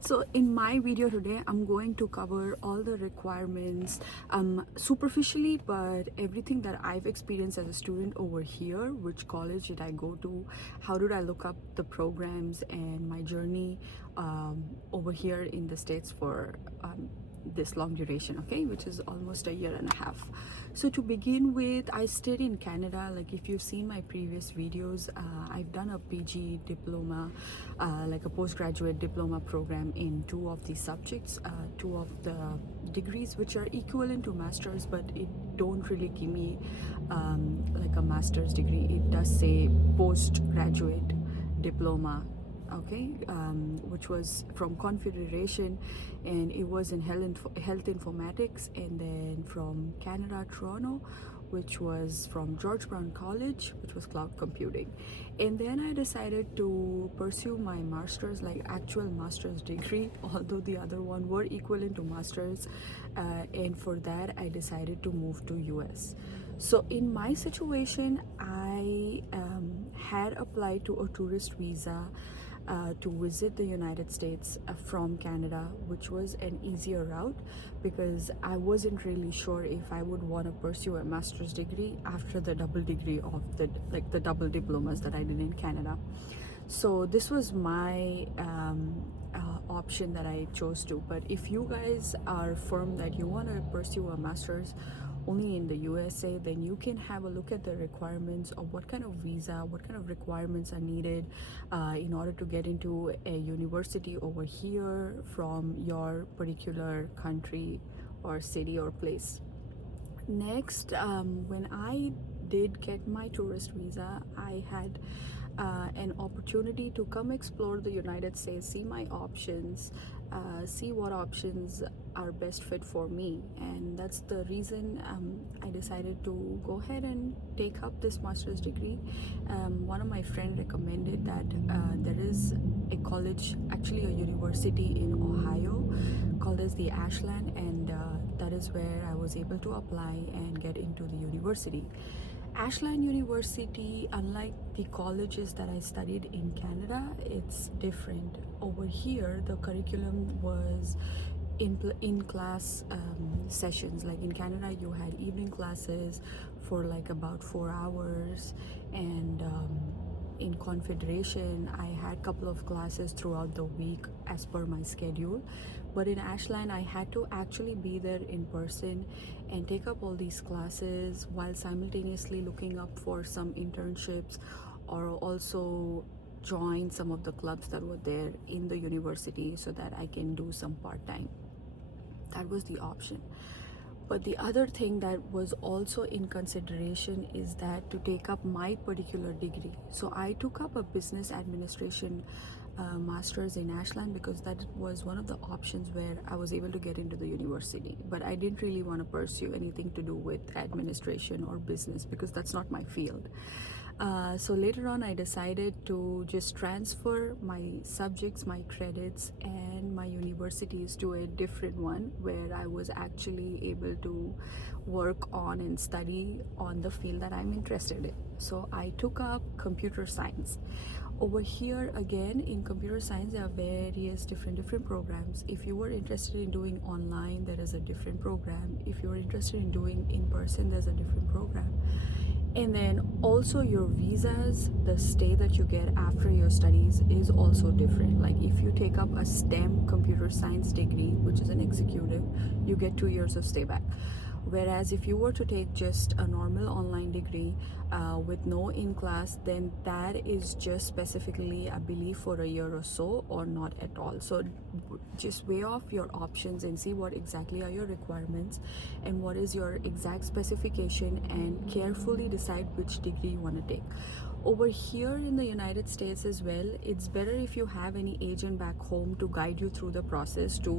So in my video today, I'm going to cover all the requirements superficially, but everything that I've experienced as a student over here. Which college did I go to? How did I look up the programs and my journey over here in the States for this long duration, okay, which is almost a year and a half. So to begin with, I stayed in Canada. Like if you've seen my previous videos, I've done a PG diploma, like a postgraduate diploma program in two of these subjects, two of the degrees which are equivalent to masters, but it don't really give me like a master's degree. It does say postgraduate diploma, okay, which was from Confederation, and it was in health informatics, and then from Canada, Toronto, which was from George Brown College, which was cloud computing. And then I decided to pursue my master's, like actual master's degree, although the other one were equivalent to masters, and for that I decided to move to US. So in my situation, I had applied to a tourist visa to visit the United States from Canada, which was an easier route because I wasn't really sure if I would want to pursue a master's degree after the double degree of the double diplomas that I did in Canada. So this was my option that I chose to. But if you guys are firm that you want to pursue a master's only in the USA, then you can have a look at the requirements of what kind of visa, what kind of requirements are needed in order to get into a university over here from your particular country or city or place. Next, when I did get my tourist visa, I had an opportunity to come explore the United States, see my options, see what options are best fit for me. And that's the reason I decided to go ahead and take up this master's degree. One of my friends recommended that there is a college, actually a university in Ohio called as the Ashland, and that is where I was able to apply and get into the university. Ashland University, unlike the colleges that I studied in Canada, it's different. Over here, the curriculum was in class sessions. Like in Canada, you had evening classes for like about 4 hours, and in Confederation, I had a couple of classes throughout the week as per my schedule. But in Ashland, I had to actually be there in person and take up all these classes while simultaneously looking up for some internships, or also join some of the clubs that were there in the university so that I can do some part-time. That was the option. But the other thing that was also in consideration is that to take up my particular degree. So I took up a business administration master's in Ashland because that was one of the options where I was able to get into the university. But I didn't really want to pursue anything to do with administration or business because that's not my field. So later on, I decided to just transfer my subjects, my credits, and my universities to a different one where I was actually able to work on and study on the field that I'm interested in. So I took up computer science. Over here again in computer science, there are various different programs. If you were interested in doing online, there is a different program. If you were interested in doing in person, there's a different program. And then also your visas, the stay that you get after your studies is also different. Like if you take up a STEM computer science degree, which is an executive, you get 2 years of stay back. Whereas if you were to take just a normal online degree with no in-class, then that is just specifically, I believe, for a year or so, or not at all. So just weigh off your options and see what exactly are your requirements and what is your exact specification, and carefully decide which degree you want to take. Over here in the United States as well, it's better if you have any agent back home to guide you through the process, to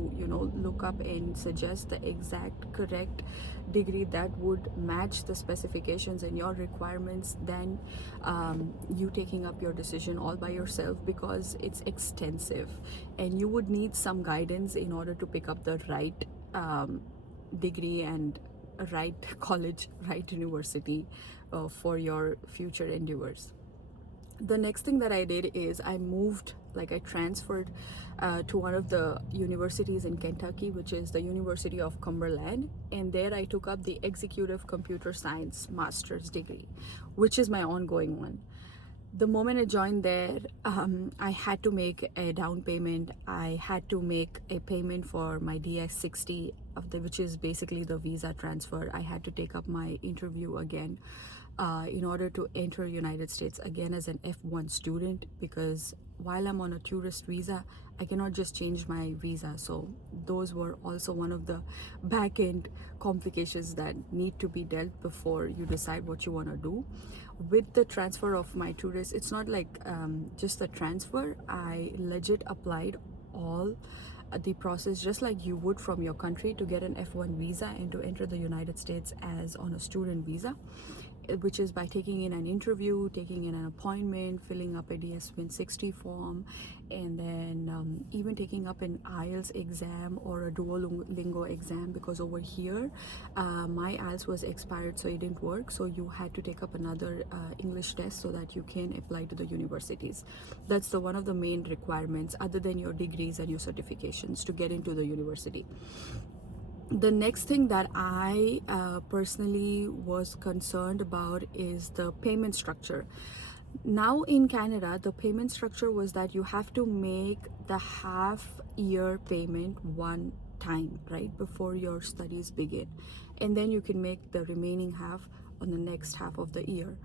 look up and suggest the exact correct degree that would match the specifications and your requirements than you taking up your decision all by yourself, because it's extensive and you would need some guidance in order to pick up the right degree and right college, right university for your future endeavors. The next thing that I did is I moved, like I transferred to one of the universities in Kentucky, which is the University of Cumberland, and there I took up the Executive Computer Science Master's degree, which is my ongoing one. The moment I joined there, I had to make a down payment. I had to make a payment for my DS-60, which is basically the visa transfer. I had to take up my interview again in order to enter United States again as an F1 student, because while I'm on a tourist visa, I cannot just change my visa. So those were also one of the back end complications that need to be dealt before you decide what you want to do. With the transfer of my tourist, it's not like just the transfer. I legit applied all the process just like you would from your country to get an F1 visa and to enter the United States as on a student visa, which is by taking in an interview, taking in an appointment, filling up a DS-60 form, and then even taking up an IELTS exam or a Duolingo exam, because over here my IELTS was expired, so it didn't work. So you had to take up another English test so that you can apply to the universities. That's one of the main requirements, other than your degrees and your certifications, to get into the university. The next thing that I personally was concerned about is the payment structure. Now in Canada, the payment structure was that you have to make the half-year payment one time, right, before your studies begin. And then you can make the remaining half on the next half of the year.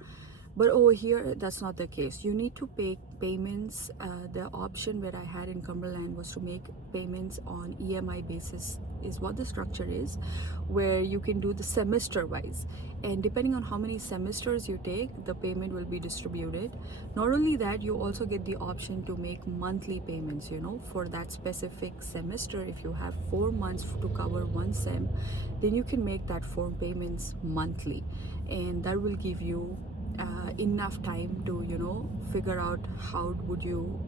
But over here, that's not the case. You need to pay payments. The option where I had in Cumberland was to make payments on EMI basis, is what the structure is, where you can do the semester wise. And depending on how many semesters you take, the payment will be distributed. Not only that, you also get the option to make monthly payments, for that specific semester. If you have 4 months to cover one sem, then you can make that 4 payments monthly. And that will give you enough time to figure out how would you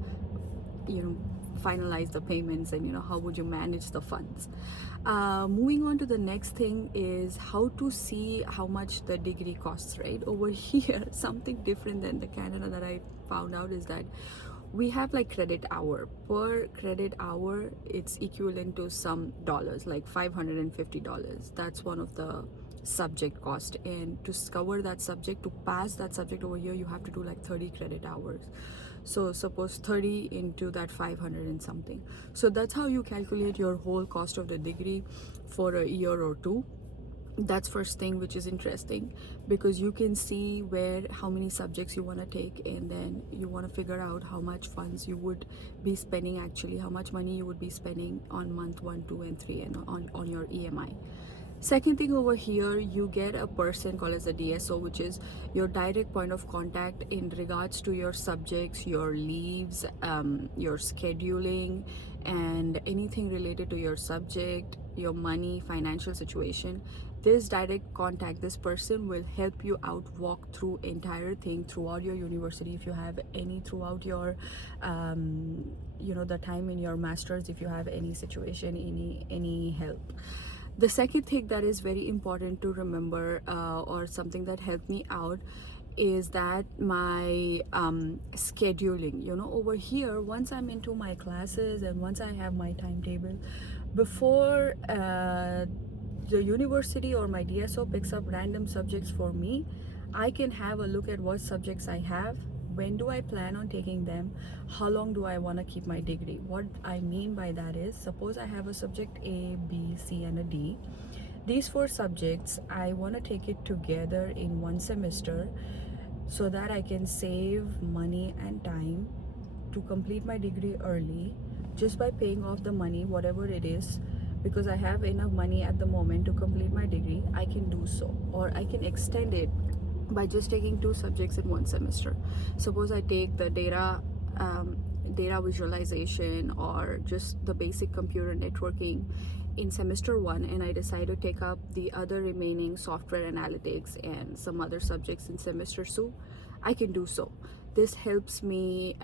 finalize the payments, and how would you manage the funds. Moving on to the next thing is how to see how much the degree costs, right? Over here, something different than the Canada that I found out is that we have like credit hour. Per credit hour, it's equivalent to some dollars, like $550. That's one of the subject cost, and to cover that subject, to pass that subject over here, you have to do like 30 credit hours. So suppose 30 into that 500 and something. So that's how you calculate your whole cost of the degree for a year or two. That's first thing, which is interesting, because you can see how many subjects you want to take, and then you want to figure out how much funds you would be spending, actually how much money you would be spending on month 1, 2 and 3 and on your EMI. Second thing, over here you get a person called as a DSO, which is your direct point of contact in regards to your subjects, your leaves, your scheduling, and anything related to your subject, your money, financial situation. This direct contact, this person will help you out, walk through entire thing throughout your university. If you have any throughout your the time in your masters, if you have any situation, any help. The second thing that is very important to remember, or something that helped me out, is that my scheduling. Over here, once I'm into my classes and once I have my timetable, before the university or my DSO picks up random subjects for me, I can have a look at what subjects I have, when do I plan on taking them, how long do I want to keep my degree. What I mean by that is, suppose I have a subject A, B, C and a D. These 4 subjects, I want to take it together in one semester so that I can save money and time to complete my degree early, just by paying off the money, whatever it is. Because I have enough money at the moment to complete my degree, I can do so, or I can extend it by just taking 2 subjects in one semester. Suppose I take the data visualization or just the basic computer networking in semester 1, and I decide to take up the other remaining software analytics and some other subjects in semester 2, I can do so. This helps me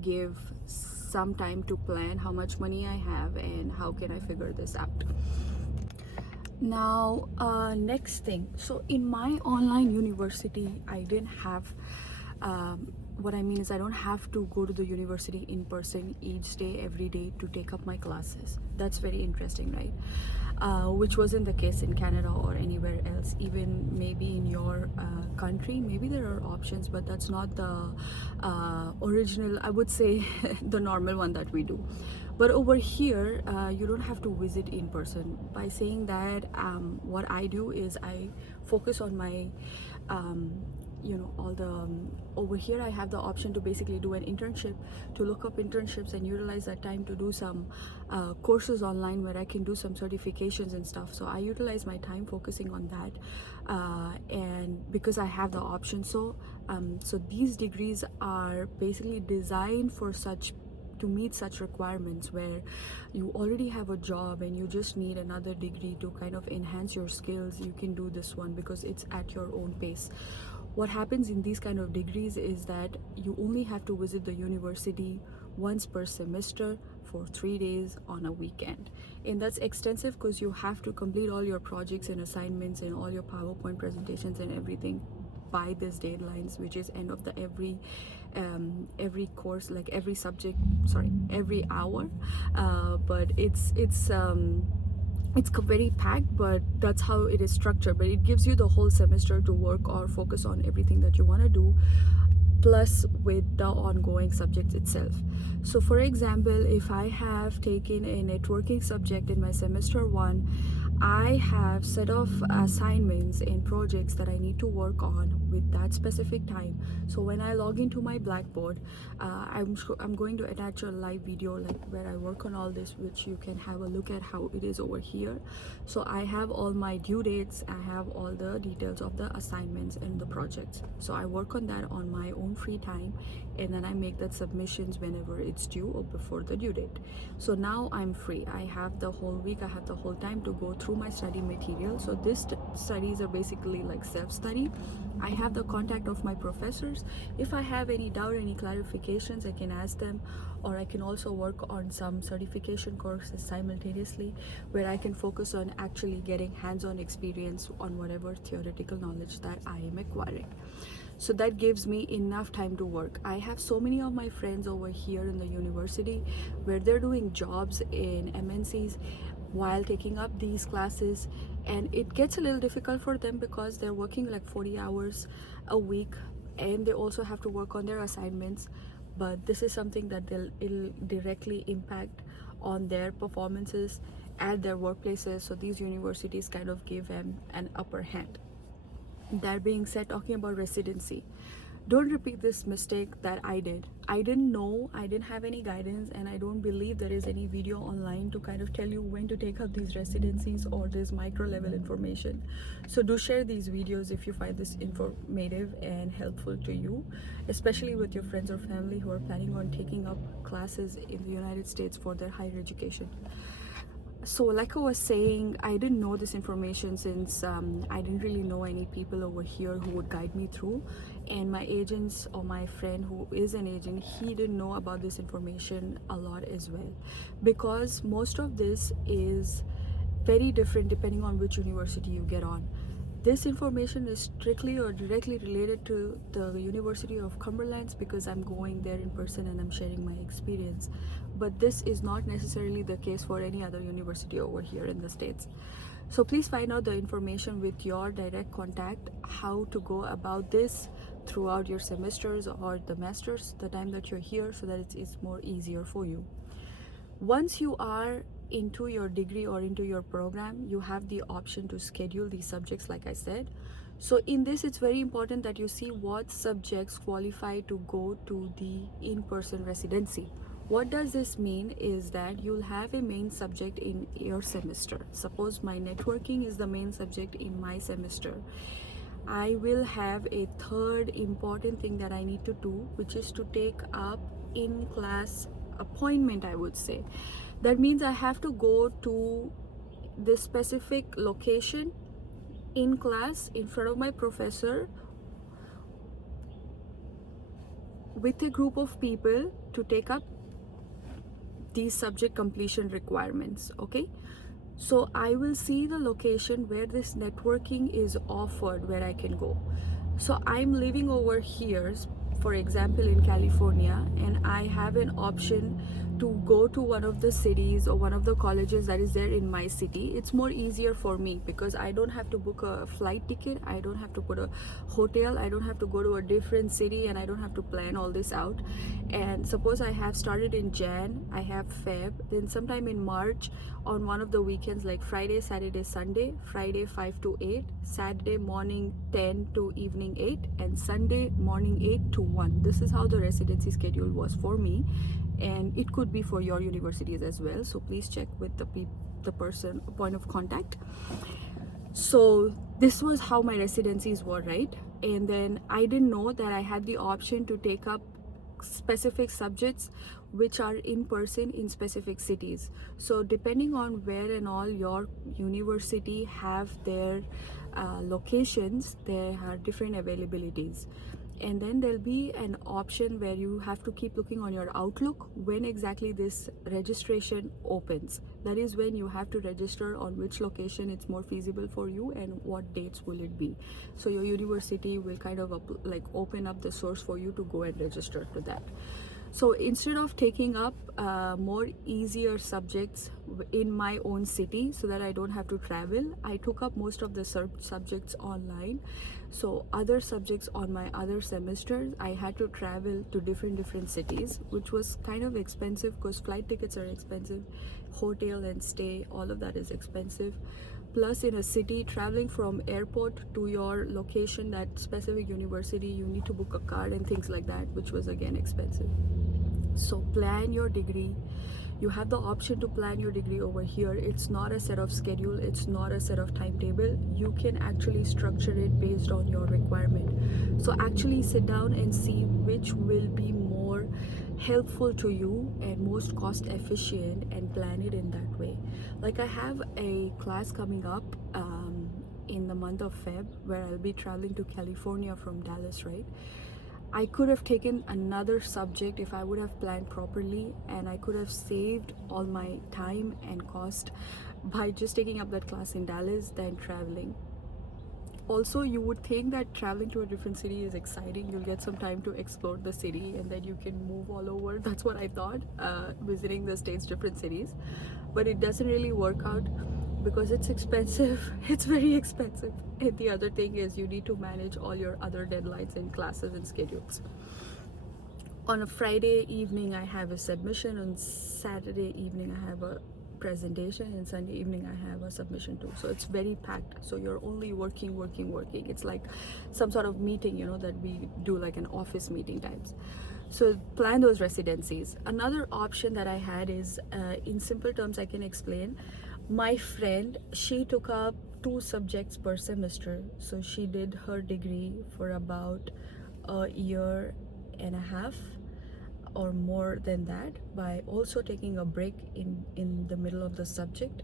give some time to plan how much money I have and how can I figure this out. Now, next thing, so in my online university, I didn't have what I mean is I don't have to go to the university in person each day, every day to take up my classes. That's very interesting, right? Which wasn't the case in Canada or anywhere else. Even maybe in your country, maybe there are options, but that's not the original, I would say, the normal one that we do. But over here, you don't have to visit in person. By saying that, what I do is I focus on my all the over here I have the option to basically do an internship, to look up internships and utilize that time to do some courses online where I can do some certifications and stuff. So I utilize my time focusing on that, and because I have the option. So these degrees are basically designed for such to meet such requirements where you already have a job and you just need another degree to kind of enhance your skills. You can do this one because it's at your own pace. What happens in these kind of degrees is that you only have to visit the university once per semester for 3 days on a weekend, and that's extensive because you have to complete all your projects and assignments and all your PowerPoint presentations and everything by these deadlines, which is end of the every course, like every subject, sorry, every hour. But it's very packed, but that's how it is structured. But it gives you the whole semester to work or focus on everything that you want to do, plus with the ongoing subject itself. So for example, if I have taken a networking subject in my semester 1, I have set of assignments and projects that I need to work on with that specific time. So when I log into my Blackboard, I'm going to attach a live video like where I work on all this, which you can have a look at how it is over here. So I have all my due dates, I have all the details of the assignments and the projects. So I work on that on my own free time, and then I make that submissions whenever it's due or before the due date. So now I'm free. I have the whole week, I have the whole time to go through my study material. So these studies are basically like self-study. I have the contact of my professors. If I have any doubt, any clarifications, I can ask them, or I can also work on some certification courses simultaneously where I can focus on actually getting hands-on experience on whatever theoretical knowledge that I am acquiring. So that gives me enough time to work. I have so many of my friends over here in the university where they're doing jobs in MNCs while taking up these classes, and it gets a little difficult for them because they're working like 40 hours a week and they also have to work on their assignments. But this is something that it'll directly impact on their performances at their workplaces. So these universities kind of give them an upper hand. That being said, talking about residency, don't repeat this mistake that I did. I didn't know, I didn't have any guidance, and I don't believe there is any video online to kind of tell you when to take up these residencies or this micro level information. So do share these videos if you find this informative and helpful to you, especially with your friends or family who are planning on taking up classes in the United States for their higher education. So like I was saying, I didn't know this information since I didn't really know any people over here who would guide me through, and my agents or my friend who is an agent, he didn't know about this information a lot as well, because most of this is very different depending on which university you get on. This information is strictly or directly related to the University of Cumberland because I'm going there in person and I'm sharing my experience. But this is not necessarily the case for any other university over here in the States. So please find out the information with your direct contact, how to go about this throughout your semesters or the masters, the time that you're here, so that it's more easier for you. Once you are into your degree or into your program, you have the option to schedule these subjects like I said. So in this, it's very important that you see what subjects qualify to go to the in-person residency. What does this mean is that you'll have a main subject in your semester. Suppose my networking is the main subject in my semester. I will have a third important thing that I need to do, which is to take up in-class appointment, I would say. That means I have to go to this specific location in class in front of my professor with a group of people to take up these subject completion requirements. Okay, so I will see the location where this networking is offered, where I can go. So I'm living over here for example, in California, and I have an option to go to one of the cities or one of the colleges that is there in my city, it's more easier for me because I don't have to book a flight ticket, I don't have to put a hotel, I don't have to go to a different city, and I don't have to plan all this out. And suppose I have started in Jan, I have Feb, then sometime in March on one of the weekends like Friday, Saturday, Sunday, Friday 5 to 8, Saturday morning 10 to evening 8, and Sunday morning 8 to 1. This is how the residency schedule was for me, and it could be for your universities as well, so please check with the person point of contact. So this was how my residencies were, right? And then I didn't know that I had the option to take up specific subjects which are in person in specific cities. So depending on where and all your university have their locations, there are different availabilities. And then there'll be an option where you have to keep looking on your Outlook when exactly this registration opens. That is when you have to register on which location it's more feasible for you and what dates will it be. So your university will kind of open up the source for you to go and register to that. So instead of taking up more easier subjects in my own city so that I don't have to travel, I took up most of the subjects online. So other subjects on my other semesters, I had to travel to different cities, which was kind of expensive because flight tickets are expensive, hotel and stay, all of that is expensive. Plus in a city, traveling from airport to your location, that specific university, you need to book a card and things like that, which was again expensive. So plan your degree. You have the option to plan your degree over here. It's not a set of schedule, it's not a set of timetable. You can actually structure it based on your requirement. So actually sit down and see which will be more helpful to you and most cost efficient, and plan it in that way. Like I have a class coming up in the month of Feb where I'll be traveling to California from Dallas, right? I could have taken another subject if I would have planned properly, and I could have saved all my time and cost by just taking up that class in Dallas than traveling. Also, you would think that traveling to a different city is exciting. You'll get some time to explore the city and then you can move all over. That's what I thought, visiting the state's different cities. But it doesn't really work out because it's expensive. It's very expensive. And the other thing is you need to manage all your other deadlines and classes and schedules. On a Friday evening, I have a submission. On Saturday evening, I have a presentation, and Sunday evening I have a submission too. So it's very packed. So you're only working. It's like some sort of meeting, that we do like an office meeting types. So plan those residencies. Another option that I had is, in simple terms I can explain, my friend, she took up 2 subjects per semester. So she did her degree for about a year and a half or more than that, by also taking a break in the middle of the subject.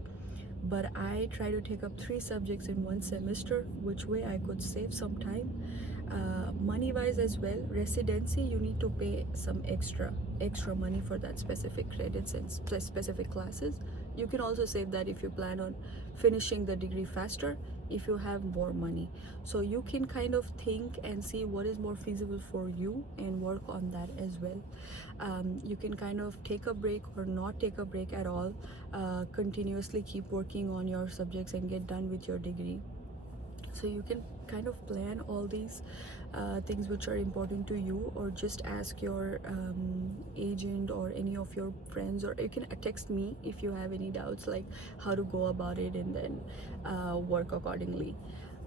But I try to take up 3 subjects in one semester, which way I could save some time, money wise as well. Residency, you need to pay some extra money for that specific credits and specific classes. You can also save that if you plan on finishing the degree faster, if you have more money. So you can kind of think and see what is more feasible for you and work on that as well. You can kind of take a break or not take a break at all, continuously keep working on your subjects and get done with your degree. So you can kind of plan all these things which are important to you, or just ask your agent or any of your friends, or you can text me if you have any doubts like how to go about it, and then work accordingly.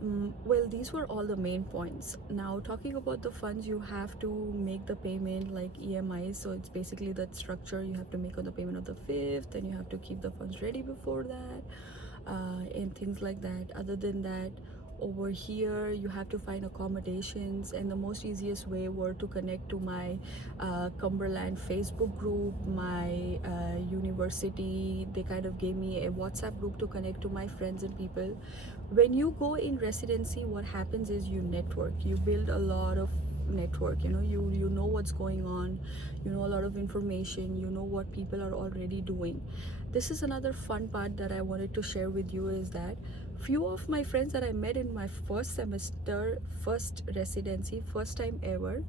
Well, these were all the main points. Now talking about the funds, you have to make the payment like EMIs. So it's basically that structure you have to make on the payment of the 5th, and you have to keep the funds ready before that, and things like that. Other than that, over here you have to find accommodations, and the most easiest way were to connect to my Cumberland Facebook group, my university. They kind of gave me a WhatsApp group to connect to my friends and people. When you go in residency, what happens is you network, you build a lot of network. You know what's going on, you know a lot of information, you know what people are already doing. This is another fun part that I wanted to share with you, is that few of my friends that I met in my first semester, first residency, first time ever,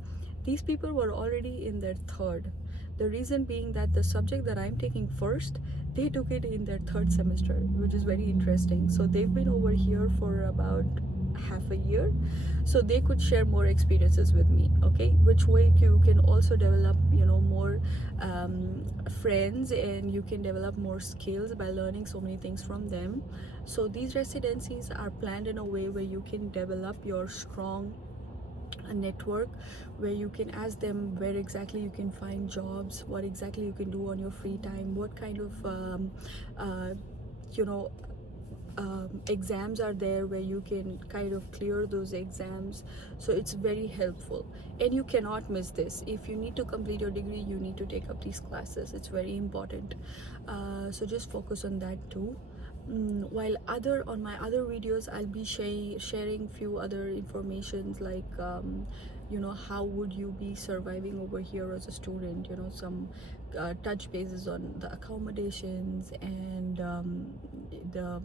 These people were already in their third. The reason being that the subject that I'm taking first, they took it in their third semester, which is very interesting. So they've been over here for about half a year, so they could share more experiences with me. Okay, which way you can also develop, more friends, and you can develop more skills by learning so many things from them. So these residencies are planned in a way where you can develop your strong a network, where you can ask them where exactly you can find jobs, what exactly you can do on your free time, what kind of uh, you know exams are there where you can kind of clear those exams. So it's very helpful, and you cannot miss this. If you need to complete your degree, you need to take up these classes. It's very important. So just focus on that too. While other on my other videos, I'll be sharing few other informations, like how would you be surviving over here as a student, some touch bases on the accommodations, and the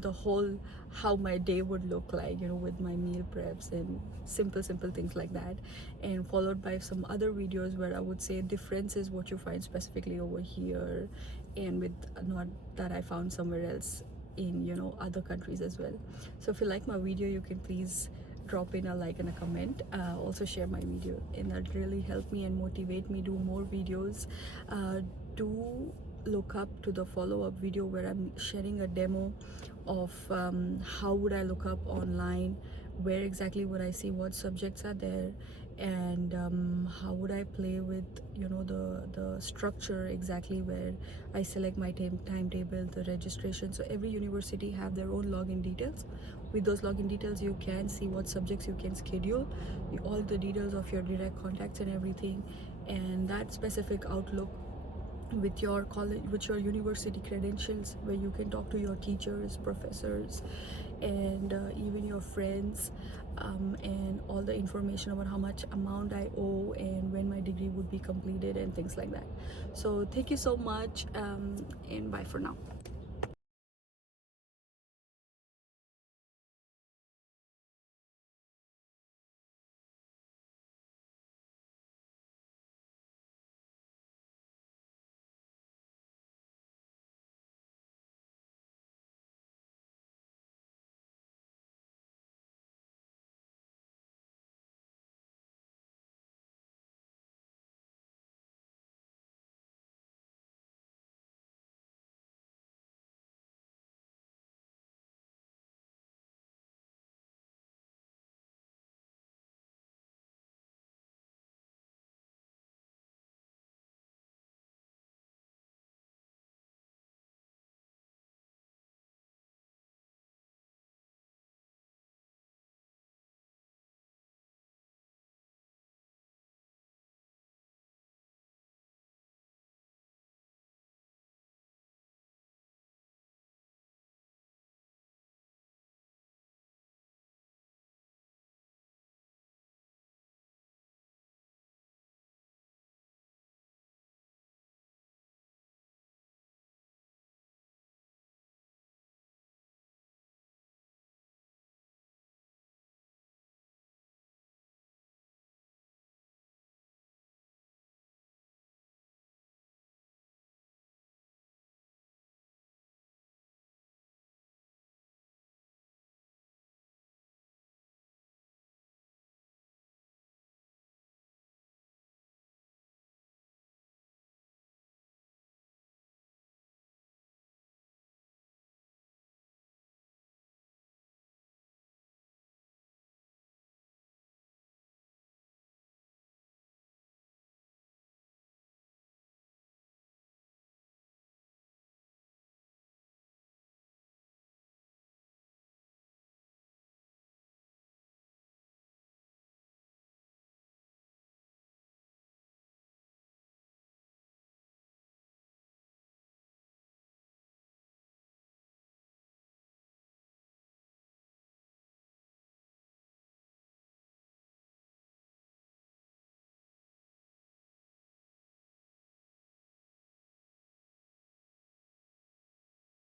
the whole how my day would look like, with my meal preps and simple things like that. And followed by some other videos where I would say differences what you find specifically over here, and with not that I found somewhere else in other countries as well. So if you like my video, you can please drop in a like and a comment. Also share my video, and that really help me and motivate me do more videos. Do look up to the follow-up video where I'm sharing a demo of how would I look up online, where exactly would I see what subjects are there, and how would I play with the structure exactly, where I select my timetable, the registration. So every university have their own login details. With those login details, you can see what subjects you can schedule, all the details of your direct contacts and everything, and that specific outlook with your college, with your university credentials, where you can talk to your teachers, professors, and even your friends, and all the information about how much amount I owe and when my degree would be completed and things like that. So thank you so much, and bye for now.